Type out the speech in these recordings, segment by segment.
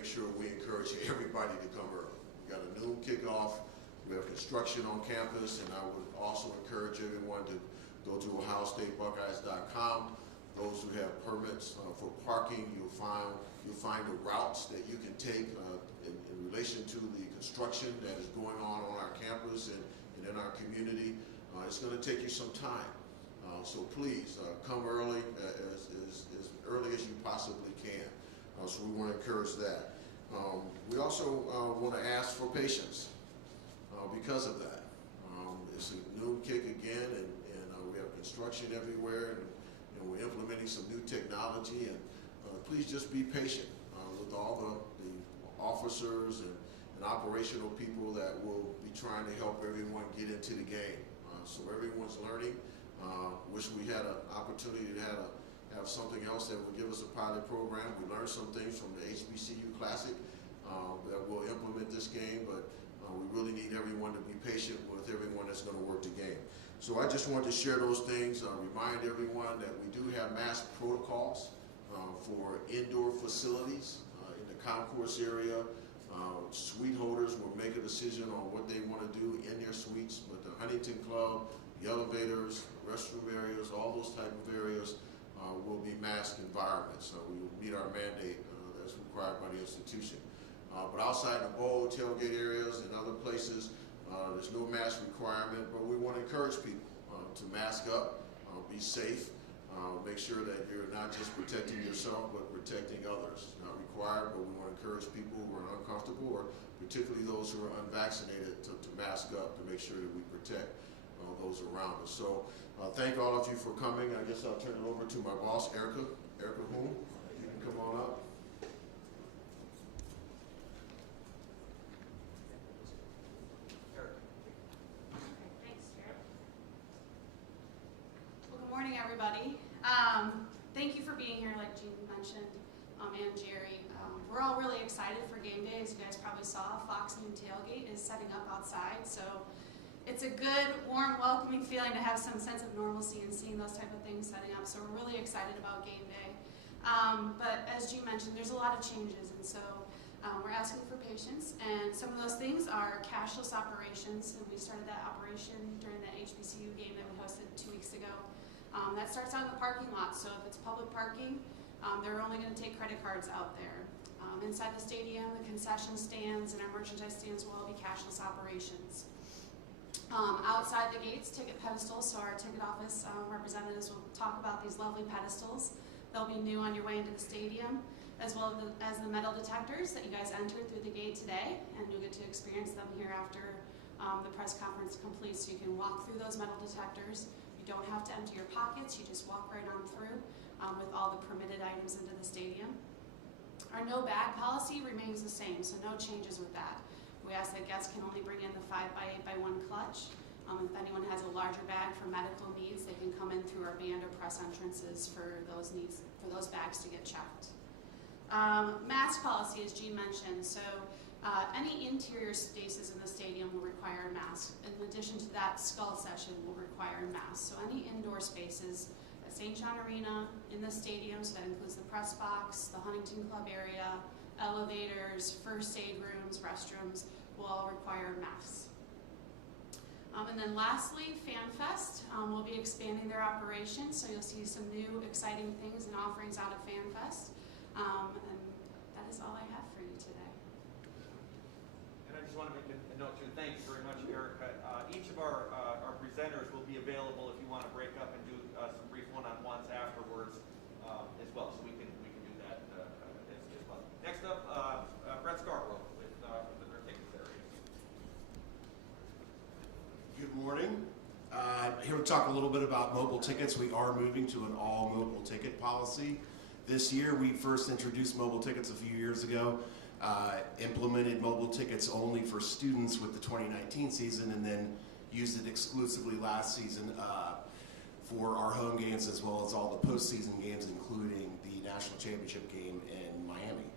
make sure we encourage everybody to come early. We got a noon kickoff. We have construction on campus, and I would also encourage everyone to go to OhioStateBuckeyes.com. Those who have permits for parking, you'll find the routes that you can take in relation to the construction that is going on our campus and in our community. It's going to take you some time, so please come early, as early as you possibly can. So we want to encourage that. We also want to ask for patience because of that. It's a noon kick again, and we have construction everywhere, and we're implementing some new technology, and please just be patient with all the officers and operational people that will be trying to help everyone get into the game. So everyone's learning. Wish we had an opportunity to have something else that would give us a pilot program. We learned some things from the HBCU Classic that will implement this game, but we really need everyone to be patient with everyone that's going to work the game. So I just wanted to share those things, remind everyone that we do have mask protocols for indoor facilities in the concourse area. Suite holders will make a decision on what they want to do in their suites, but the Huntington Club, the elevators, restroom areas, all those type of areas will be mask environments. So we will meet our mandate that's required by the institution. But outside the bowl, tailgate areas, and other places, there's no mask requirement, but we want to encourage people to mask up, be safe, make sure that you're not just protecting yourself, but protecting others. Not required, but we want to encourage people who are uncomfortable, or particularly those who are unvaccinated, to mask up to make sure that we protect those around us. So thank all of you for coming. I guess I'll turn it over to my boss, Erica Hoon. You can come on up. Good morning, everybody. Thank you for being here, like Jean mentioned, and Jerry. We're all really excited for game day. As you guys probably saw, Fox Noon Tailgate is setting up outside, so it's a good, warm, welcoming feeling to have some sense of normalcy and seeing those type of things setting up. So we're really excited about game day. But as Jean mentioned, there's a lot of changes, and so we're asking for patience. And some of those things are cashless operations, and we started that operation during the HBCU game that we hosted 2 weeks ago. That starts out in the parking lot, so if it's public parking, they're only going to take credit cards out there. Inside the stadium, the concession stands and our merchandise stands will all be cashless operations. Outside the gates, ticket pedestals, so our ticket office representatives will talk about these lovely pedestals. They'll be new on your way into the stadium, as well as the metal detectors that you guys entered through the gate today, and you'll get to experience them here after the press conference completes, so you can walk through those metal detectors. You don't have to empty your pockets, you just walk right on through with all the permitted items into the stadium. Our no bag policy remains the same, so no changes with that. We ask that guests can only bring in the 5x8x1 clutch. If anyone has a larger bag for medical needs, they can come in through our band or press entrances for those needs, for those bags to get checked. Mask policy, as Jean mentioned, so any interior spaces in the stadium will require a mask. In addition to that, skull session will require a mask. So any indoor spaces at St. John Arena, in the stadium, so that includes the press box, the Huntington Club area, elevators, first aid rooms, restrooms, will all require masks. And then lastly, FanFest will be expanding their operation, so you'll see some new exciting things and offerings out of FanFest. And that is all I have for you today. And I just want to make a note too. Thank you very much, Erica. Each of our presenters will be available if you want to break up and do some brief one-on-ones afterwards as well, so we can do that as well. Next up, Brett Scarborough with our tickets area. Good morning. Here to talk a little bit about mobile tickets. We are moving to an all mobile ticket policy. This year, we first introduced mobile tickets a few years ago, implemented mobile tickets only for students with the 2019 season, and then used it exclusively last season for our home games as well as all the postseason games, including the national championship game in Miami.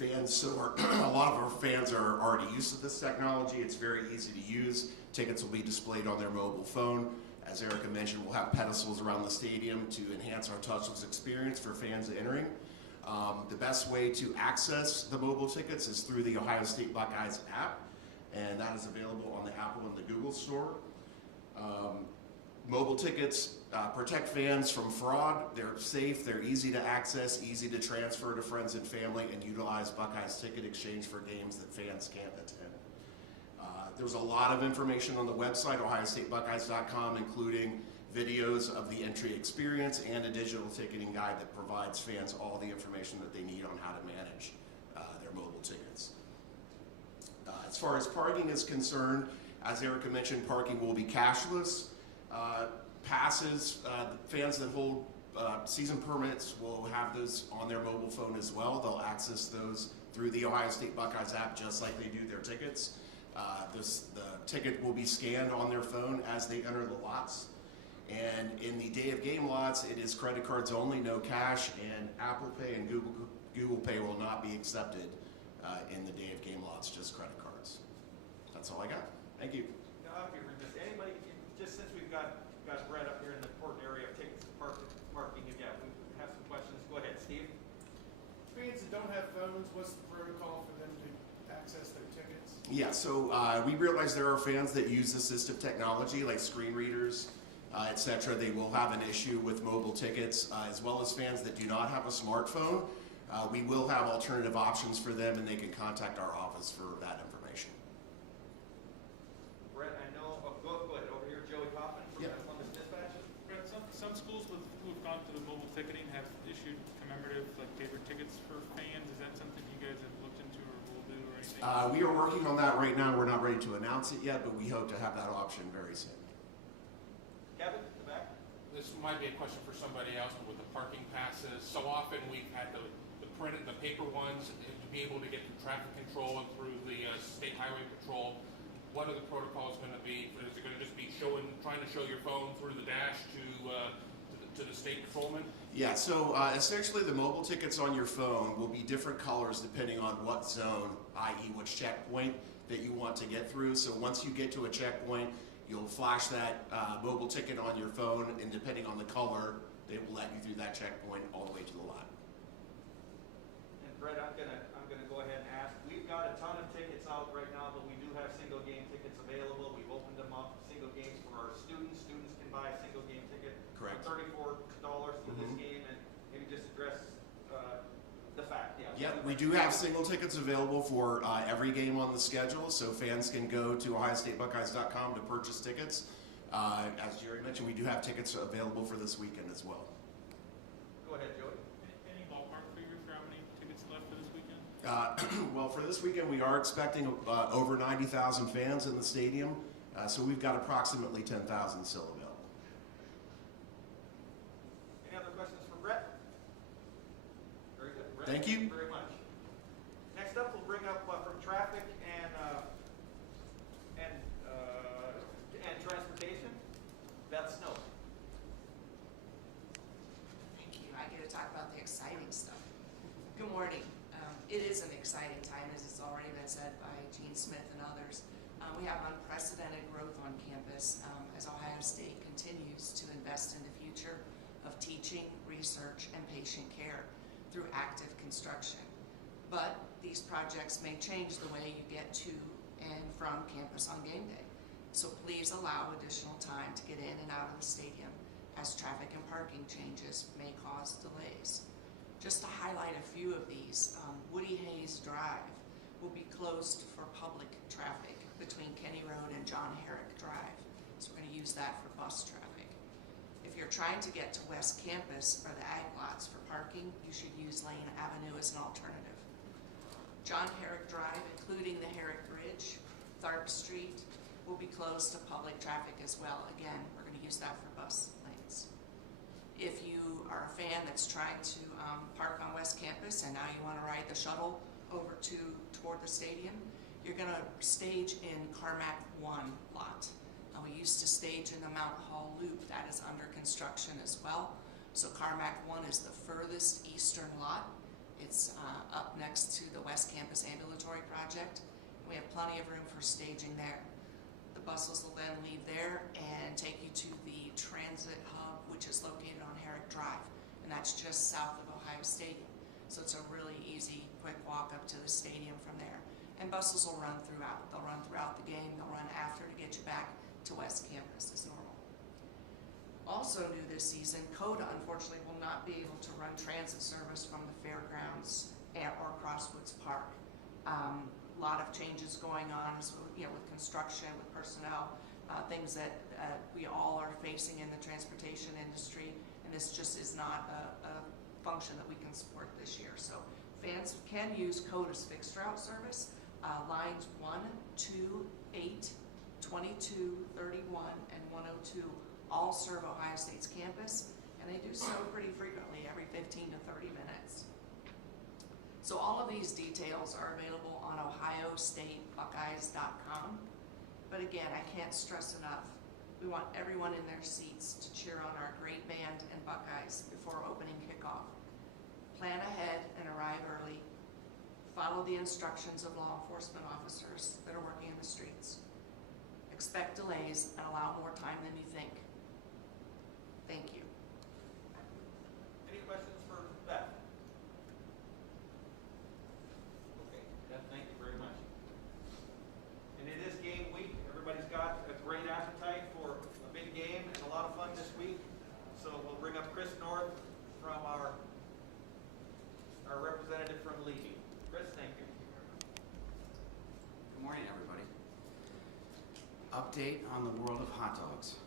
A lot of our fans are already used to this technology. It's very easy to use. Tickets will be displayed on their mobile phone. As Erica mentioned, we'll have pedestals around the stadium to enhance our touchless experience for fans entering. The best way to access the mobile tickets is through the Ohio State Buckeyes app, and that is available on the Apple and the Google Store. Mobile tickets protect fans from fraud. They're safe, they're easy to access, easy to transfer to friends and family, and utilize Buckeyes Ticket Exchange for games that fans can't attend. There's a lot of information on the website, ohiostatebuckeyes.com, including videos of the entry experience and a digital ticketing guide that provides fans all the information that they need on how to manage their mobile tickets. As far as parking is concerned, as Erica mentioned, parking will be cashless. Passes, fans that hold season permits will have those on their mobile phone as well. They'll access those through the Ohio State Buckeyes app just like they do their tickets. The ticket will be scanned on their phone as they enter the lots. And in the day of game lots, it is credit cards only, no cash, and Apple Pay and Google Pay will not be accepted in the day of game lots, just credit cards. That's all I got. Thank you. Now, if you're remiss, anybody, just since we've got Brett up here in the important area of tickets and parking, we have some questions. Go ahead, Steve. Fans that don't have phones, what's the protocol for them to access their tickets? Yeah, so we realize there are fans that use assistive technology like screen readers, etc. They will have an issue with mobile tickets, as well as fans that do not have a smartphone. We will have alternative options for them, and they can contact our office for that information. Brett, I know, go ahead, over here, Joey Kaufman from Yep. Columbus Dispatch. Brett, some schools who've gone to the mobile ticketing have issued commemorative, like paper tickets for fans. Is that something you guys have looked into or will do or anything? We are working on that right now. We're not ready to announce it yet, but we hope to have that option very soon. Kevin, in the back. This might be a question for somebody else, but with the parking passes, so often we've had the printed, the paper ones, and to be able to get through traffic control and through the state highway patrol. What are the protocols going to be? Is it going to just be trying to show your phone through the dash to the state patrolman? Yeah, so essentially the mobile tickets on your phone will be different colors depending on what zone, i.e. which checkpoint that you want to get through. So once you get to a checkpoint, you'll flash that mobile ticket on your phone, and depending on the color, they will let you through that checkpoint all the way to the lot. And Brett, I'm gonna go ahead and ask. We've got a ton of tickets out right now, but we do have single game tickets available. We've opened them up, single games for our students. Students can buy a single game ticket Correct. for $34 for this game, and maybe just address the fact. Yeah. Yep, we do have single tickets available for every game on the schedule, so fans can go to ohiostatebuckeyes.com to purchase tickets. As Jerry mentioned, we do have tickets available for this weekend as well. Go ahead, Joey. Any ballpark figure for how many tickets left for this weekend? Well, for this weekend, we are expecting over 90,000 fans in the stadium, so we've got approximately 10,000 still available. Any other questions for Brett? Very good. Brett, Thank you. very much. Next up, we'll bring up from traffic and transportation, Beth Snow. Thank you. I get to talk about the exciting stuff. Good morning. It is an exciting time, as it's already been said by Gene Smith and others. We have unprecedented growth on campus as Ohio State continues to invest in the future of teaching, research, and patient care through active construction. But these projects may change the way you get to and from campus on game day. So please allow additional time to get in and out of the stadium, as traffic and parking changes may cause delays. Just to highlight a few of these, Woody Hayes Drive will be closed for public traffic between Kenny Road and John Herrick Drive. So we're going to use that for bus traffic. If you're trying to get to West Campus or the ag lots for parking, you should use Lane Avenue as an alternative. John Herrick Drive, including the Herrick Bridge, Tharp Street, will be closed to public traffic as well. Again, we're going to use that for bus lanes. If you are a fan that's trying to park on West Campus and now you want to ride the shuttle over toward the stadium, you're going to stage in Carmack 1 lot. We used to stage in the Mount Hall Loop. That is under construction as well. So Carmack 1 is the furthest eastern lot. It's up next to the West Campus Ambulatory Project. We have plenty of room for staging there. The buses will then leave there and take you to the transit hub, which is located on Herrick Drive, and that's just south of Ohio Stadium. So it's a really the stadium from there. And buses will run throughout. They'll run throughout the game. They'll run after to get you back to West Campus as normal. Also new this season, CODA unfortunately will not be able to run transit service from the fairgrounds or Crosswoods Park. A lot of changes going on, with construction, with personnel, things that we all are facing in the transportation industry, and this just is not a function that we can support this year. So fans can use CODA's fixed route service, lines 1, 2, 8, 22, 31, and 102 all serve Ohio State's campus, and they do so pretty frequently, every 15 to 30 minutes. So all of these details are available on ohiostatebuckeyes.com. But again, I can't stress enough, we want everyone in their seats to cheer on our great band and Buckeyes before opening kickoff. Plan ahead and arrive early. Follow the instructions of law enforcement officers that are working in the streets. Expect delays and allow more time than you think. Thank you. Any questions for Beth? Okay, Beth, thank you very much. And it is game week. Everybody's got a great appetite for a big game and a lot of fun this week. So we'll bring up Chris North from our representative from Levy. Chris, thank you. Good morning, everybody. Update on the world of hot dogs.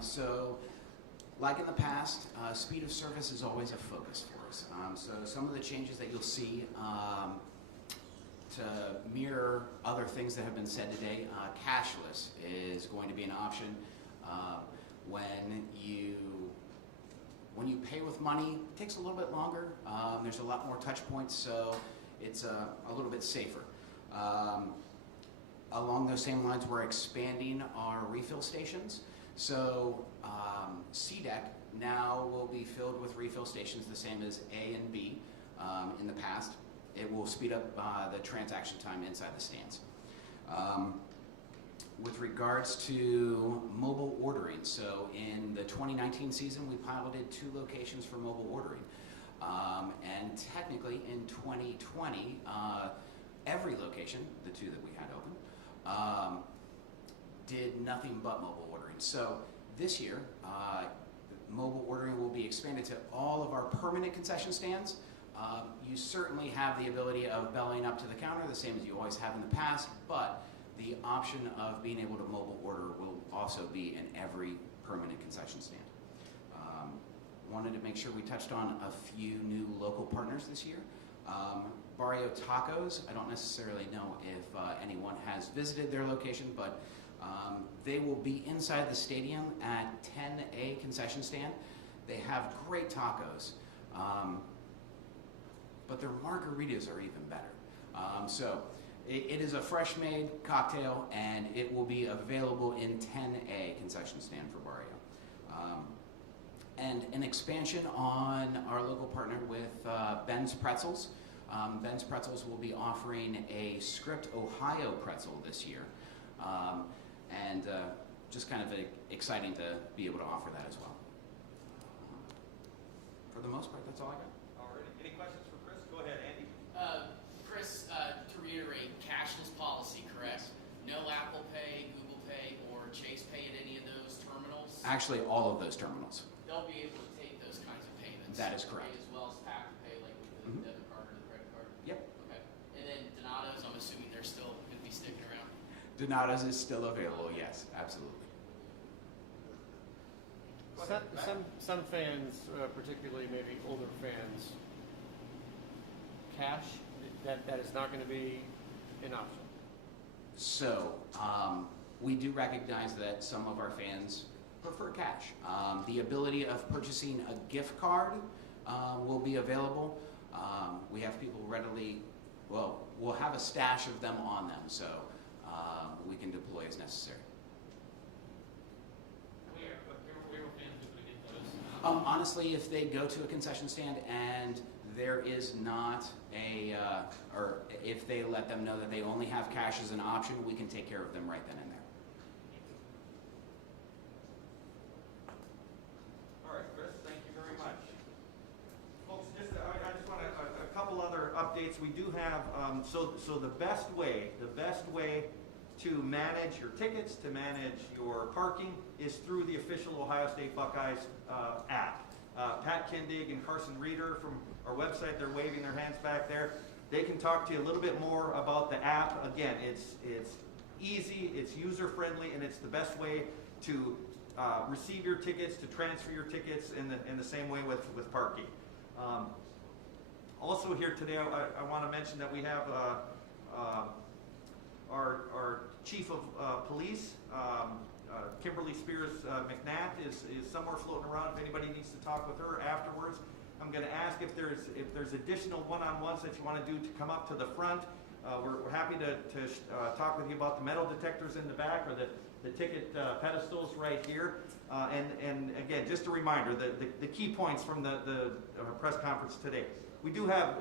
So, like in the past, speed of service is always a focus for us. So some of the changes that you'll see to mirror other things that have been said today, cashless is going to be an option. When you pay with money, it takes a little bit longer. There's a lot more touch points, so it's a little bit safer. Along those same lines, we're expanding our refill stations. So CDEC now will be filled with refill stations the same as A and B in the past. It will speed up the transaction time inside the stands. With regards to mobile ordering, so in the 2019 season, we piloted 2 locations for mobile ordering. And technically in 2020, every location, the 2 that we had open, did nothing but mobile ordering. So this year, mobile ordering will be expanded to all of our permanent concession stands. You certainly have the ability of belling up to the counter, the same as you always have in the past, but the option of being able to mobile order will also be in every permanent concession stand. Wanted to make sure we touched on a few new local partners this year. Barrio Tacos, I don't necessarily know if anyone has visited their location, but they will be inside the stadium at 10A concession stand. They have great tacos, but their margaritas are even better. So it is a fresh made cocktail, and it will be available in 10A concession stand for Barrio. And an expansion on our local partner with Ben's Pretzels. Ben's Pretzels will be offering a Script Ohio pretzel this year. And just kind of exciting to be able to offer that as well. For the most part, that's all I got. All right. Any questions for Chris? Go ahead, Andy. Chris, to reiterate, cashless policy, correct? No Apple Pay, Google Pay, or Chase Pay at any of those terminals? Actually, all of those terminals. They'll be able to take those kinds of payments? That is correct. As well as tap to pay, like with the debit card or the credit card? Yep. Okay. And then Donato's, I'm assuming they're still going to be sticking around? Donato's is still available, yes, absolutely. Some fans, particularly maybe older fans, cash, that is not going to be an option. So, we do recognize that some of our fans prefer cash. The ability of purchasing a gift card will be available. We have people readily, well, we'll have a stash of them on them, so we can deploy as necessary. Where will fans be able to get those? Honestly, if they go to a concession stand and there is not or if they let them know that they only have cash as an option, we can take care of them right then and there. All right, Chris, thank you very much. Folks, I just want a couple other updates tailgates, we do have, so the best way to manage your tickets, to manage your parking, is through the official Ohio State Buckeyes app. Pat Kindig and Carson Reeder from our website, they're waving their hands back there. They can talk to you a little bit more about the app. Again, it's easy, it's user-friendly, and it's the best way to receive your tickets, to transfer your tickets in the same way with parking. Also here today, I want to mention that we have our chief of police, Kimberly Spears McNatt, is somewhere floating around. If anybody needs to talk with her afterwards, I'm going to ask if there's additional one-on-ones that you want to do to come up to the front. We're happy to talk with you about the metal detectors in the back, or the ticket pedestals right here. And again, just a reminder, the key points from the press conference today. We do have